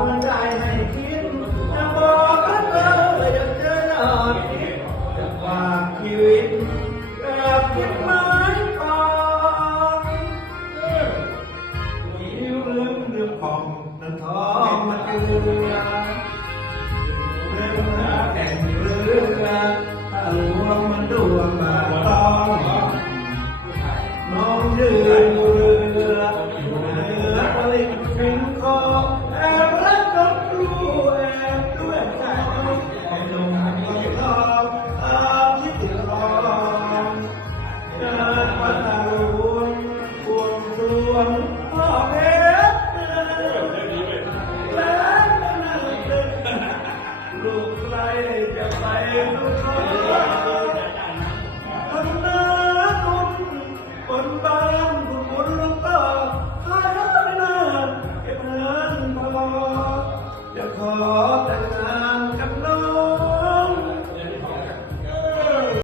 มันใจให้คิดจะบอกกันเลยจะเจอหน้าจะฝากชีวิตกับคิดหมายปองยิ้วลืมของน้ำทองมาเกลือเรื่องแข่งเรือถ้าหลวงมันดวงมาต้องน้องเดือเรือผลิตถึงคอแอบรักกับรู้แอบด้วยใจให้ลงก็ทองตามที่ติดรองเดินมาตาหลวงบวงสรวงพ่อเพชรแล้วนั่นลูกใครจะไปลูกน้องทำนาตุ้มบนบ้านผู้คนลูกต่อขายไม่นานเก็บเงินพอจะขอแต่งงา